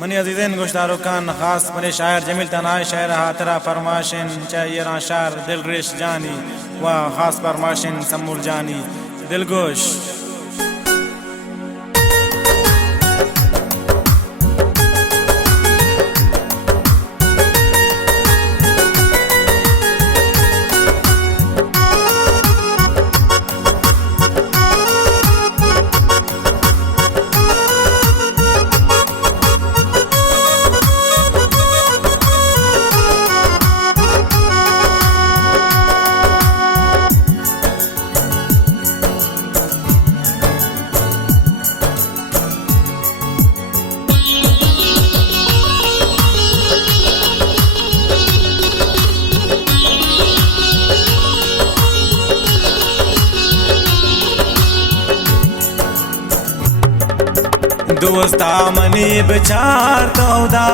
मनी अजीज़न गुश्तारो कान खास मरे शायर जमील तनाय शायर हातरा फरमाशिन चाहिए शार दिलरेश जानी व खास फरमाशिन सम्मुल जानी दिलगोश दोस्ता मनी बिचार तौदा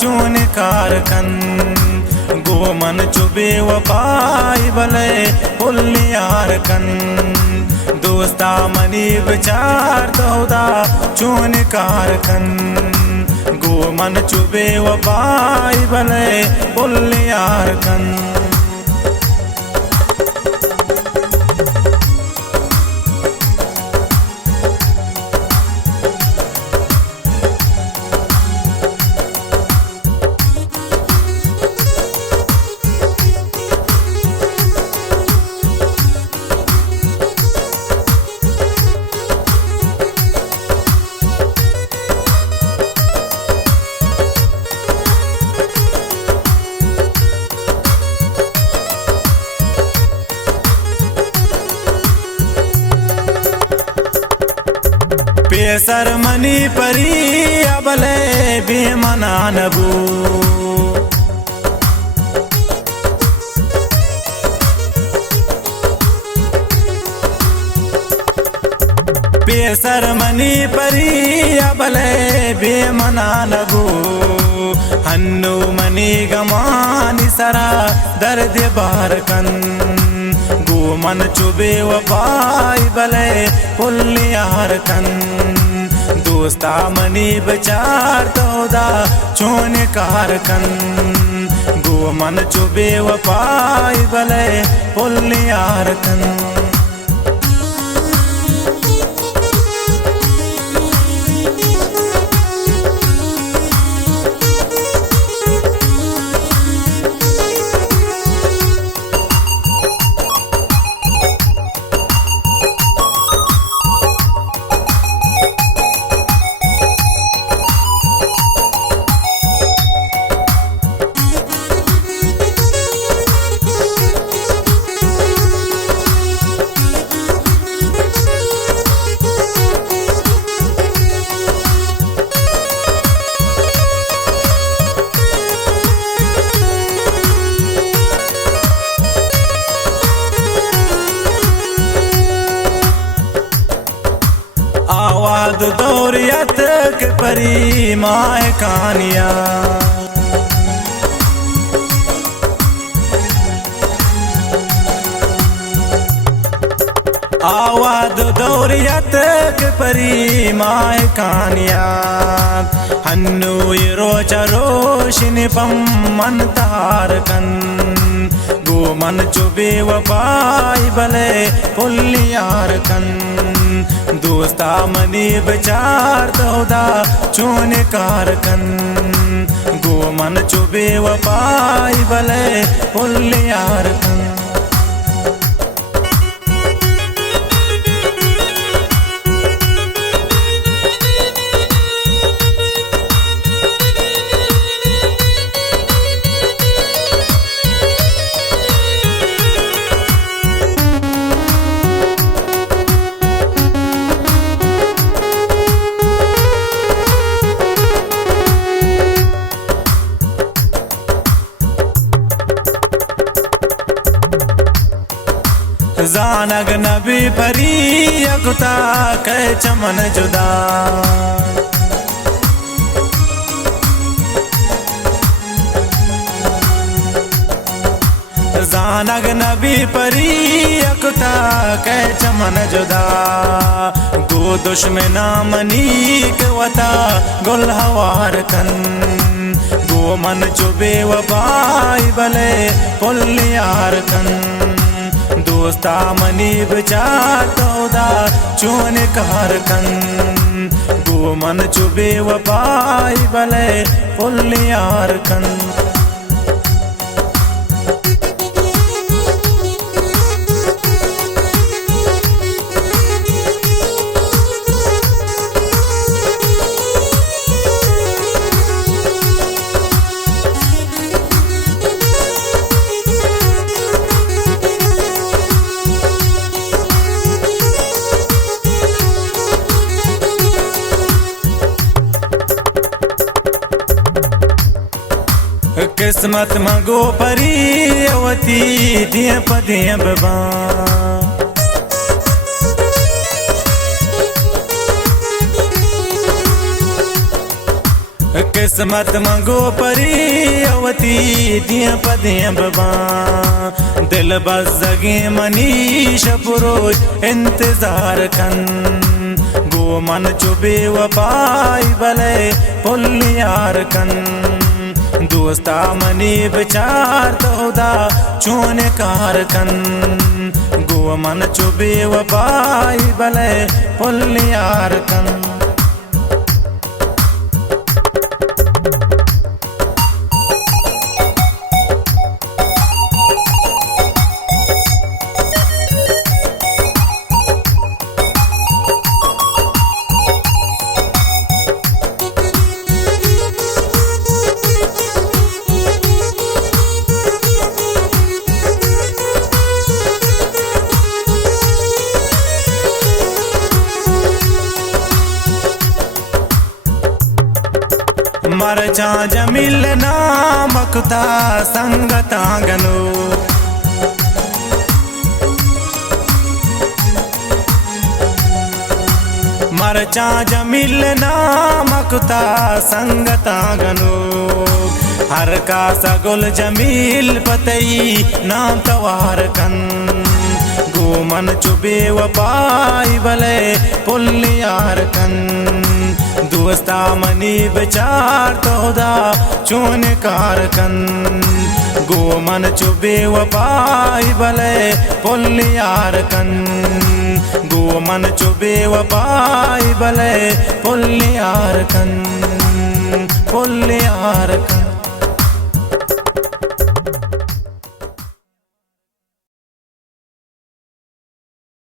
चून कारकन गो मन चुबे वपाई बले पुलियार कन दोस्ता मनी बिचार तौदा चून कारकन गो मन चुबे वपाई बले पुलियार कन पेसर मनी परी अबले बेमना नबू पेसर मनी परी अबले बेमना नबू हन्नु मनी गमानी सरा दर्द बारकन गो मन चुबे वपाई बले पुलियार कन दोस्ता मनी बिचार तौदा चोन कारकन गो मन चुबे वपाई बले पुलियार कन आवाद दौरियत के परी माए कानिया आवाद दौरियत के परी माए कानिया हन्नु रोच रोशिन पम मन तारकन गो मन चुबे वपाई बले पुलियार कन दोस्ता मनी बिचार तौदा चून कारकन गो मन चुबे वपाई बले पुलियार कन जानग नबी परी अकुता कै चमन जुदा जानग नबी परी अकुता वता कै चमन जुदा गो दुश्मना मनीक वता गुल हवार कन गो मन चुबे वबाई भले पुल यार कन दोस्ता मनी विचार तोदा चोन कार कन गो मन चुबे वबाई भले पुल यार कन किस्मत मंगो परी अवती दिए पदिए बबा किस्मत मंगो परी अवती दिए पदिए बबा दिल बस जगे मनीष पुरोज इंतजार कन गो मन चुबे वपाई भले पुल यार कन दोस्ता मनी विचार तोदा चोन कार कन गो मन चुबे वबाई भले पुल यार कन मर जा जमील नामकता संगता गनो मर जा जमील नामकता संगता गनो हर का सगुल जमील पतई नाम तवार कन गो मन चुबे वपाई भले पुल यार कन दोस्ता मनी विचार तोदा चोन कार कन गो मन चुबे वपाई भले पुल यार कन गो मन चुबे वपाई भले पुल यार कन पुल यार कन।